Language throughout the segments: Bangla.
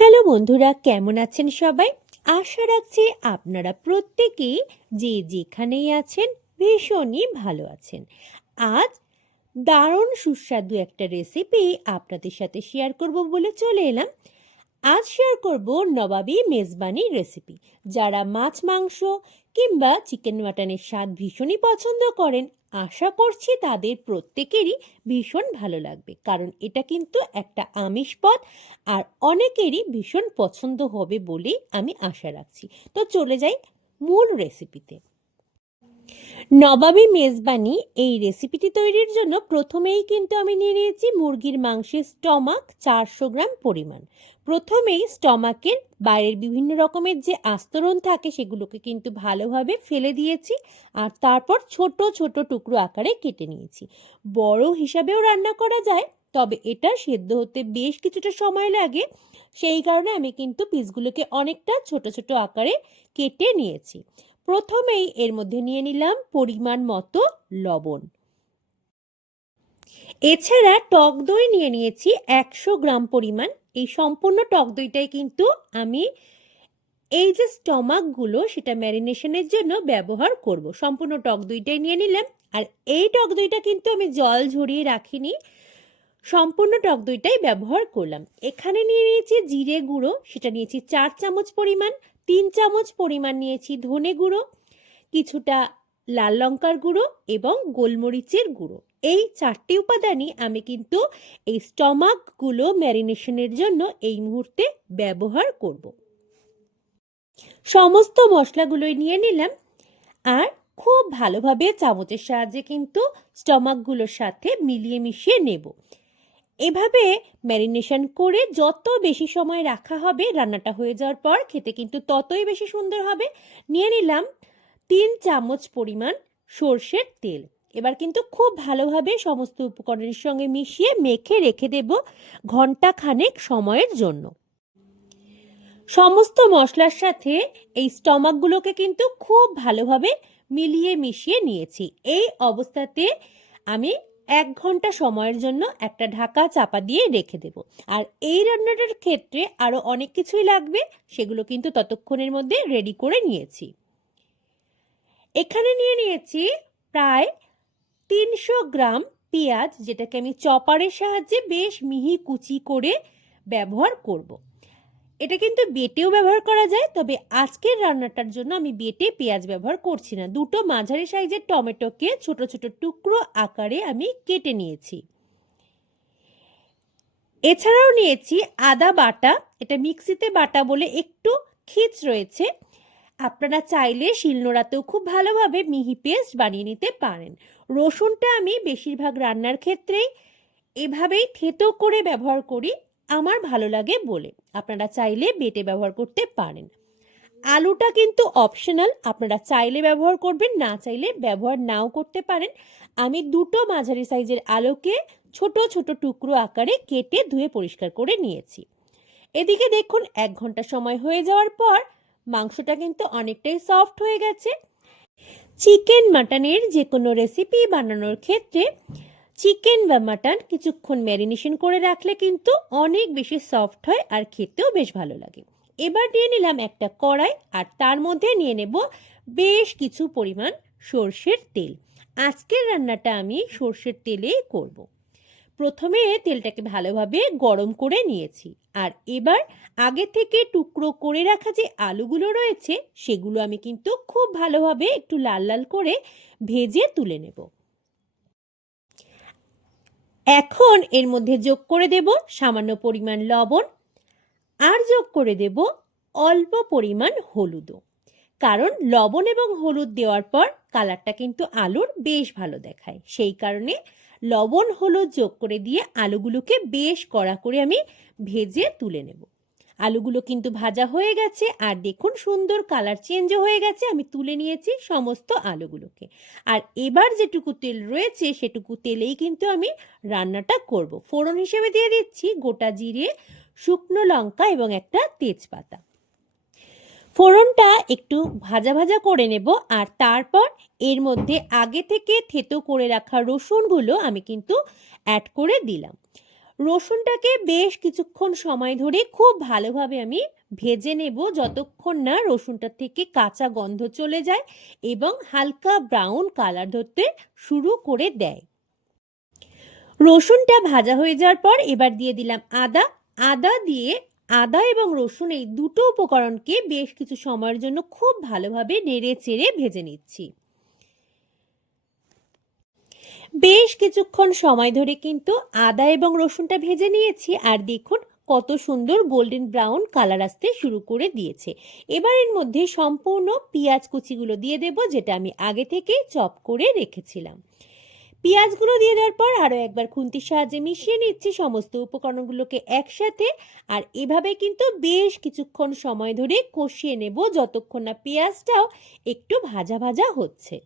হ্যালো বন্ধুরা, কেমন আছেন সবাই? আশা রাখছি আপনারা প্রত্যেকেই যে যেখানেই আছেন ভীষণই ভালো আছেন। আজ দারুণ সুস্বাদু একটা রেসিপি আপনাদের সাথে শেয়ার করব বলে চলে এলাম। আজ শেয়ার করব নবাবী মেজবানি রেসিপি। যারা মাছ মাংস কিংবা চিকেন মাটনের স্বাদ ভীষণই পছন্দ করেন, আশা করছি তাদের প্রত্যেকেরই ভীষণ ভালো লাগবে, কারণ এটা কিন্তু একটা আমিষ পদ আর অনেকেরই ভীষণ পছন্দ হবে বলেই আমি আশা রাখছি। তো চলে যাই মূল রেসিপিতে। নবাবী মেজবানি এই রেসিপিটি তৈরির জন্য প্রথমেই কিন্তু আমি নিয়ে নিয়েছি মুরগির মাংসের স্টমাক 400 গ্রাম পরিমাণ। প্রথমেই স্টমাকের বাইরের বিভিন্ন রকমের যে আস্তরণ থাকে সেগুলোকে কিন্তু ভালোভাবে ফেলে দিয়েছি, আর তারপর ছোট ছোট টুকরো আকারে কেটে নিয়েছি। বড় হিসাবেও রান্না করা যায়, তবে এটা সেদ্ধ হতে বেশ কিছুটা সময় লাগে, সেই কারণে আমি কিন্তু পিসগুলোকে অনেকটা ছোট ছোট আকারে কেটে নিয়েছি। প্রথমেই এর মধ্যে নিয়ে নিলাম পরিমাণ মতো লবণ। এছাড়া টক দই নিয়ে নিয়েছি 100 গ্রাম পরিমাণ। এই সম্পূর্ণ টক দইটাই কিন্তু আমি এই যে স্টমাকগুলো সেটা ম্যারিনেশনের জন্য ব্যবহার করব। সম্পূর্ণ টক দইটাই নিয়ে নিলাম। আর এই টক দইটা কিন্তু আমি জল ঝরিয়ে রাখিনি, সম্পূর্ণ টক দইটাই ব্যবহার করলাম। এখানে নিয়ে নিয়েছি জিরে গুঁড়ো, সেটা নিয়েছি 4 চামচ পরিমাণ। 3 চামচ পরিমাণ নিয়েছি ধনে গুঁড়ো, কিছুটা লাল লঙ্কার গুঁড়ো এবং গোলমরিচের গুঁড়ো। এই 4টি উপাদানই আমি কিন্তু এই স্টমাকগুলো ম্যারিনেশনের জন্য এই মুহূর্তে ব্যবহার করব। সমস্ত মশলাগুলোই নিয়ে নিলাম, আর খুব ভালোভাবে চামচের সাহায্যে কিন্তু স্টমাকগুলোর সাথে মিলিয়ে মিশিয়ে নেব। এভাবে ম্যারিনেশন করে যত বেশি সময় রাখা হবে, রান্নাটা হয়ে যাওয়ার পর খেতে কিন্তু ততই বেশি সুন্দর হবে। নিয়ে নিলাম 3 চামচ পরিমাণ সর্ষের তেল। এবার কিন্তু খুব ভালোভাবে সমস্ত উপকরণের সঙ্গে মিশিয়ে মেখে রেখে দেব ঘন্টা খানেক সময়ের জন্য। সমস্ত মশলার সাথে এই স্টমাকগুলোকে কিন্তু খুব ভালোভাবে মিলিয়ে মিশিয়ে নিয়েছি। এই অবস্থাতে আমি 1 ঘন্টা সময়ের জন্য একটা ঢাকা চাপা দিয়ে রেখে দেব। আর এই রান্নাটার ক্ষেত্রে আরও অনেক কিছুই লাগবে, সেগুলো কিন্তু ততক্ষণের মধ্যে রেডি করে নিয়েছি। এখানে নিয়ে নিয়েছি প্রায় 300 গ্রাম পেঁয়াজ, যেটাকে আমি চপারের সাহায্যে বেশ মিহি কুচি করে ব্যবহার করব। এটা কিন্তু বেটেও ব্যবহার করা যায়, তবে আজকের রান্নাটার জন্য আমি বেটে পেঁয়াজ ব্যবহার করছি না। দুটো মাঝারি সাইজের টমেটোকে ছোট ছোট টুকরো আকারে আমি কেটে নিয়েছি। এছাড়াও নিয়েছি আদা বাটা, এটা মিক্সিতে বাটা বলে একটু খিচ রয়েছে। আপনারা চাইলে শিলনোড়াতেও খুব ভালোভাবে মিহি পেস্ট বানিয়ে নিতে পারেন। রসুনটা আমি বেশিরভাগ রান্নার ক্ষেত্রেই এভাবেই থেতো করে ব্যবহার করি, আমার ভালো লাগে বলে। আপনারা চাইলে বেটে ব্যবহার করতে পারেন। আলুটা কিন্তু অপশনাল, আপনারা চাইলে ব্যবহার করবেন, না চাইলে ব্যবহার নাও করতে পারেন। আমি দুটো মাঝারি সাইজের আলুকে ছোট ছোট টুকরো আকারে কেটে ধুয়ে পরিষ্কার করে নিয়েছি। এদিকে দেখুন 1 ঘন্টা সময় হয়ে যাওয়ার পর মাংসটা কিন্তু অনেকটাই সফট হয়ে গেছে। চিকেন মাটনের যে কোনো রেসিপি বানানোর ক্ষেত্রে চিকেন বা মাটন কিছুক্ষণ ম্যারিনেশন করে রাখলে কিন্তু অনেক বেশি সফট হয় আর খেতেও বেশ ভালো লাগে। এবার নিয়ে নিলাম একটা কড়াই, আর তার মধ্যে নিয়ে নেব বেশ কিছু পরিমাণ সর্ষের তেল। আজকের রান্নাটা আমি সর্ষের তেলেই করব। প্রথমে তেলটাকে ভালোভাবে গরম করে নিয়েছি, আর এবার আগে থেকে টুকরো করে রাখা যে আলুগুলো রয়েছে সেগুলো আমি কিন্তু খুব ভালোভাবে একটু লাল লাল করে ভেজে তুলে নেব। এখন এর মধ্যে যোগ করে দেব সামান্য পরিমাণ লবণ, আর যোগ করে দেব অল্প পরিমাণ হলুদও, কারণ লবণ এবং হলুদ দেওয়ার পর কালারটা কিন্তু আলুর বেশ ভালো দেখায়। সেই কারণে লবণ হলুদ যোগ করে দিয়ে আলুগুলোকে বেশ কড়া করে আমি ভেজে তুলে নেব। আলুগুলো কিন্তু ভাজা হয়ে গেছে, আর দেখুন সুন্দর কালার চেঞ্জও হয়ে গেছে। আমি তুলে নিয়েছি সমস্ত আলুগুলোকে। আর এবার যেটুকু তেল রয়েছে সেটুকু তেলেই কিন্তু আমি রান্নাটা করব। ফোড়ন হিসেবে দিয়ে দিচ্ছি গোটা জিরে, শুকনো লঙ্কা এবং একটা তেজপাতা। ফোড়নটা একটু ভাজা ভাজা করে নেব, আর তারপর এর মধ্যে আগে থেকে থেতো করে রাখা রসুনগুলো আমি কিন্তু অ্যাড করে দিলাম। রসুনটাকে বেশ কিছুক্ষণ সময় ধরে খুব ভালোভাবে আমি ভেজে নেব, যতক্ষণ না রসুনটা থেকে কাঁচা গন্ধ চলে যায় এবং হালকা ব্রাউন কালার ধরতে শুরু করে দেয়। রসুনটা ভাজা হয়ে যাওয়ার পর এবার দিয়ে দিলাম আদা এবং রসুন এই দুটো উপকরণকে বেশ কিছু সময়ের জন্য খুব ভালোভাবে নেড়ে চেড়ে ভেজে নিচ্ছি। বেশ কিছুক্ষণ সময় ধরে কিন্তু আদা এবং রসুনটা ভেজে নিয়েছি, আর দেখুন কত সুন্দর গোল্ডেন ব্রাউন কালার আসতে শুরু করে দিয়েছে। এবার এর মধ্যে সম্পূর্ণ পেঁয়াজ কুচিগুলো দিয়ে দেব, যেটা আমি আগে থেকে চপ করে রেখেছিলাম। পেঁয়াজগুলো দিয়ে দেওয়ার পর আরও একবার খুন্তির সাহায্যে মিশিয়ে নিচ্ছি সমস্ত উপকরণগুলোকে একসাথে, আর এভাবে কিন্তু বেশ কিছুক্ষণ সময় ধরে কষিয়ে নেব, যতক্ষণ না পেঁয়াজটাও একটু ভাজা ভাজা হচ্ছে।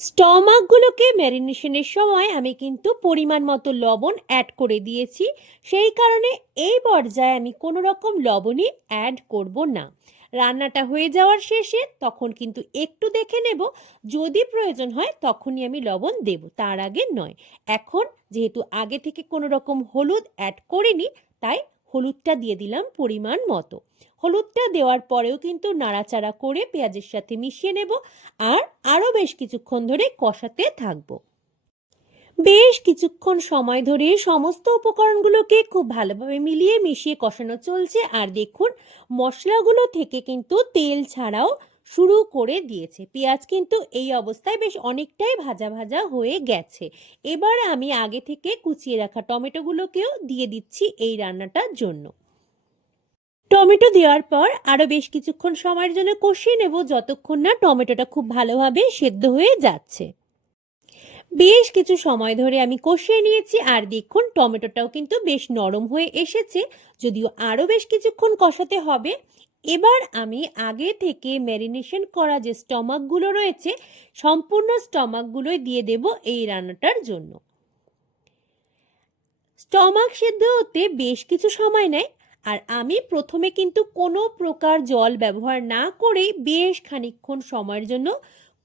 স্টমাকগুলোকে ম্যারিনেশনের সময় আমি কিন্তু পরিমাণ মতো লবণ অ্যাড করে দিয়েছি, সেই কারণে এই পর্যায়ে আমি কোনো রকম লবণই অ্যাড করব না। রান্নাটা হয়ে যাওয়ার শেষে তখন কিন্তু একটু দেখে নেব, যদি প্রয়োজন হয় তখনই আমি লবণ দেব, তার আগে নয়। এখন যেহেতু আগে থেকে কোনো রকম হলুদ অ্যাড করিনি, তাই হলুদটা দিয়ে দিলাম পরিমাণ মতো। হলুদটা দেওয়ার পরেও কিন্তু নাড়াচাড়া করে পেঁয়াজের সাথে মিশিয়ে নেব, আর আরও বেশ কিছুক্ষণ ধরে কষাতে থাকবো। বেশ কিছুক্ষণ সময় ধরে সমস্ত উপকরণগুলোকে খুব ভালোভাবে মিলিয়ে মিশিয়ে কষানো চলছে, আর দেখুন মশলাগুলো থেকে কিন্তু তেল ছাড়াও শুরু করে দিয়েছে। পেঁয়াজ কিন্তু এই অবস্থায় বেশ অনেকটাই ভাজা ভাজা হয়ে গেছে। এবার আমি আগে থেকে কুচিয়ে রাখা টমেটোগুলোকেও দিয়ে দিচ্ছি এই রান্নাটার জন্য। টমেটো দেওয়ার পর আরও বেশ কিছুক্ষণ সময়ের জন্য কষিয়ে নেব, যতক্ষণ না টমেটোটা খুব ভালোভাবে সেদ্ধ হয়ে যাচ্ছে। বেশ কিছু সময় ধরে আমি কষিয়ে নিয়েছি, আর দেখুন টমেটোটাও কিন্তু বেশ নরম হয়ে এসেছে, যদিও আরও বেশ কিছুক্ষণ কষাতে হবে। এবার আমি আগে থেকে ম্যারিনেশন করা যে স্টমাকগুলো রয়েছে, সম্পূর্ণ স্টমাকগুলোই দিয়ে দেব এই রান্নাটার জন্য। স্টমাক সেদ্ধ হতে বেশ কিছু সময় নেয়, আর আমি প্রথমে কিন্তু কোনো প্রকার জল ব্যবহার না করেই বেশ খানিকক্ষণ সময়ের জন্য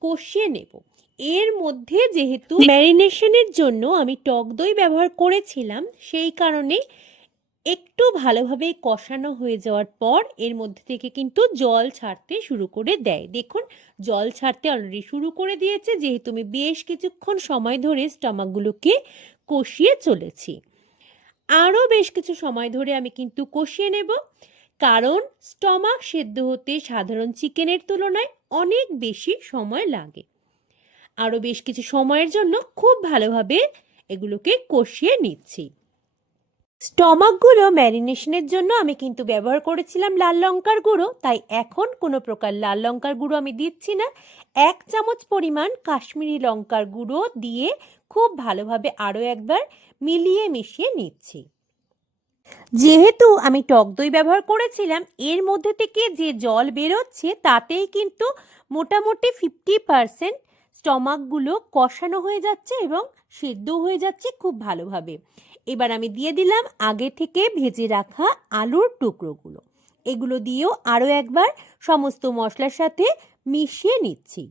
কষিয়ে নেব। এর মধ্যে যেহেতু ম্যারিনেশনের জন্য আমি টক দই ব্যবহার করেছিলাম, সেই কারণে একটু ভালোভাবে কষানো হয়ে যাওয়ার পর এর মধ্যে থেকে কিন্তু জল ছাড়তে শুরু করে দেয়। দেখুন জল ছাড়তে অলরেডি শুরু করে দিয়েছে, যেহেতু আমি বেশ কিছুক্ষণ সময় ধরে স্টমাকগুলোকে কষিয়ে চলেছি। আরও বেশ কিছু সময় ধরে আমি কিন্তু কষিয়ে নেব, কারণ স্টমাক সেদ্ধ হতে সাধারণ চিকেনের তুলনায় অনেক বেশি সময় লাগে। আরও বেশ কিছু সময়ের জন্য খুব ভালোভাবে এগুলোকে কষিয়ে নিচ্ছি। স্টমাকগুলো ম্যারিনেশনের জন্য আমি কিন্তু ব্যবহার করেছিলাম লাল লঙ্কার গুঁড়ো, তাই এখন কোনো প্রকার লাল লঙ্কার গুঁড়ো আমি দিচ্ছি না। 1 চামচ পরিমাণ কাশ্মীরি লঙ্কার গুঁড়ো দিয়ে খুব ভালোভাবে আরও একবার মিলিয়ে মিশিয়ে নিচ্ছি। যেহেতু আমি টক দই ব্যবহার করেছিলাম, এর মধ্যে থেকে যে জল বেরোচ্ছে তাতেই কিন্তু মোটামুটি 50% স্টমাকগুলো কষানো হয়ে যাচ্ছে এবং সেদ্ধ হয়ে যাচ্ছে খুব ভালোভাবে। এবার আমি দিয়ে দিলাম আগে থেকে ভেজে রাখা আলুর টুকরোগুলো। এগুলো দিয়েও আরও একবার সমস্ত মশলার সাথে মিশিয়ে নিচ্ছি।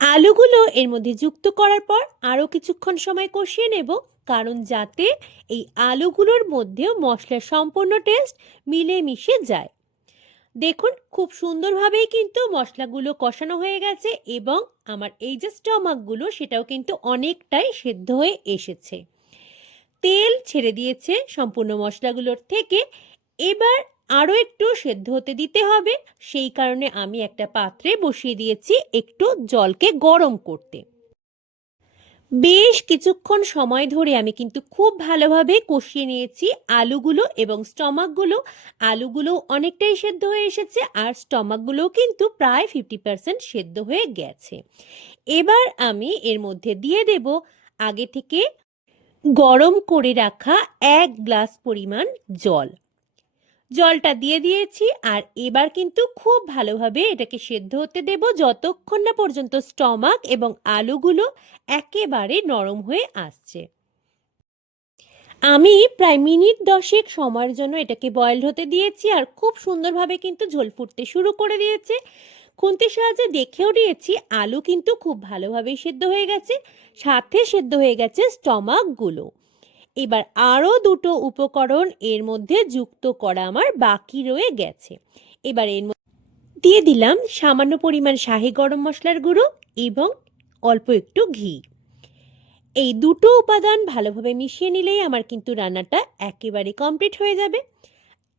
আলুগুলো এর মধ্যে যুক্ত করার পর আরও কিছুক্ষণ সময় কষিয়ে নেব, কারণ যাতে এই আলুগুলোর মধ্যেও মশলার সম্পূর্ণ টেস্ট মিলে মিশে যায়। দেখুন খুব সুন্দরভাবেই কিন্তু মশলাগুলো কষানো হয়ে গেছে, এবং আমার এই যে স্টমাকগুলো সেটাও কিন্তু অনেকটাই সেদ্ধ হয়ে এসেছে। তেল ছেড়ে দিয়েছে সম্পূর্ণ মশলাগুলোর থেকে। এবার আরও একটু সেদ্ধ হতে দিতে হবে, সেই কারণে আমি একটা পাত্রে বসিয়ে দিয়েছি একটু জলকে গরম করতে। বেশ কিছুক্ষণ সময় ধরে আমি কিন্তু খুব ভালোভাবে কষিয়ে নিয়েছি আলুগুলো এবং স্টমাকগুলো। আলুগুলো অনেকটাই সেদ্ধ হয়ে এসেছে, আর স্টমাকগুলোও কিন্তু প্রায় 50% সেদ্ধ হয়ে গেছে। এবার আমি এর মধ্যে দিয়ে দেব আগে থেকে গরম করে রাখা 1 গ্লাস পরিমাণ জল। জলটা দিয়ে দিয়েছি, আর এবার কিন্তু খুব ভালোভাবে এটাকে সেদ্ধ হতে দেব, যতক্ষণ না পর্যন্ত স্টমাক এবং আলুগুলো একেবারে নরম হয়ে আসছে। আমি প্রায় মিনিট 10 সময়ের জন্য এটাকে বয়েলড হতে দিয়েছি, আর খুব সুন্দরভাবে কিন্তু ঝোল ফুটতে শুরু করে দিয়েছে। খুন্তির সাহায্যে দেখেও নিয়েছি আলু কিন্তু খুব ভালোভাবেই সেদ্ধ হয়ে গেছে, সাথে সেদ্ধ হয়ে গেছে স্টমাকগুলো। এবার আরও দুটো উপকরণ এর মধ্যে যুক্ত করা আমার বাকি রয়ে গেছে। এবার এর মধ্যে দিয়ে দিলাম সামান্য পরিমাণ শাহি গরম মশলার গুঁড়ো এবং অল্প একটু ঘি। এই দুটো উপাদান ভালোভাবে মিশিয়ে নিলেই আমার কিন্তু রান্নাটা একেবারে কমপ্লিট হয়ে যাবে।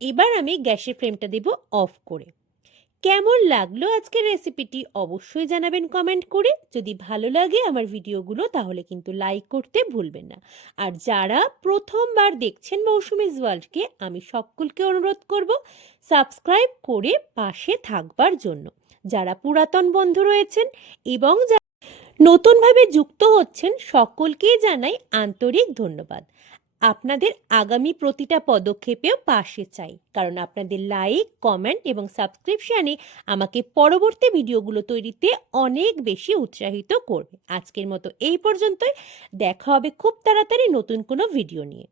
এবার আমি গ্যাসের ফ্লেমটা দেব অফ করে। কেমন লাগলো আজকের রেসিপিটি অবশ্যই জানাবেন কমেন্ট করে। যদি ভালো লাগে আমার ভিডিওগুলো তাহলে কিন্তু লাইক করতে ভুলবেন না। আর যারা প্রথমবার দেখছেন মৌসুমীজ ওয়ার্ল্ডকে আমি সকলকে অনুরোধ করব সাবস্ক্রাইব করে পাশে থাকবার জন্য। যারা পুরাতন বন্ধু রয়েছেন এবং নতুনভাবে যুক্ত হচ্ছেন সকলকেই জানাই আন্তরিক ধন্যবাদ। আপনাদের আগামী প্রতিটা পদক্ষেপেও পাশে চাই, কারণ আপনাদের লাইক, কমেন্ট এবং সাবস্ক্রিপশানে আমাকে পরবর্তী ভিডিওগুলো তৈরিতে অনেক বেশি উৎসাহিত করবে। আজকের মতো এই পর্যন্তই। দেখা হবে খুব তাড়াতাড়ি নতুন কোনো ভিডিও নিয়ে।